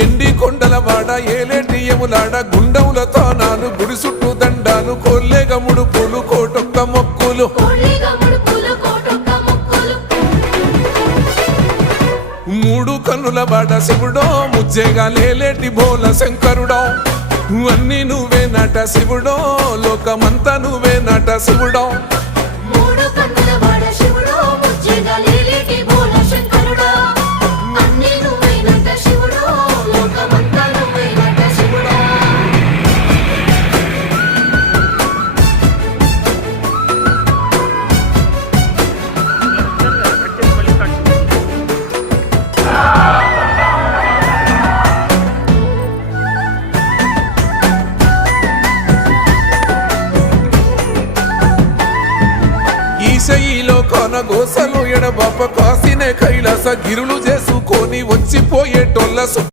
ఎండి కొండల వాడ ఏలేటి యములాడ గుండములతో నాను గుడి చుట్టూ దండాలు కోల్లేగ ముడుపులు కోటొక్క మొక్కులు మూడు కన్నుల వాడ శివుడో ముజ్జేగా లేలేటి బోల శంకరుడో అన్ని నువ్వే నట శివుడో లోకమంతా నువ్వే నట శివుడో ఈశయిలో కొన గోసలు ఎడబాప కాసినే కైలాస గిరులు చేసుకొని వచ్చిపోయేటోళ్ళ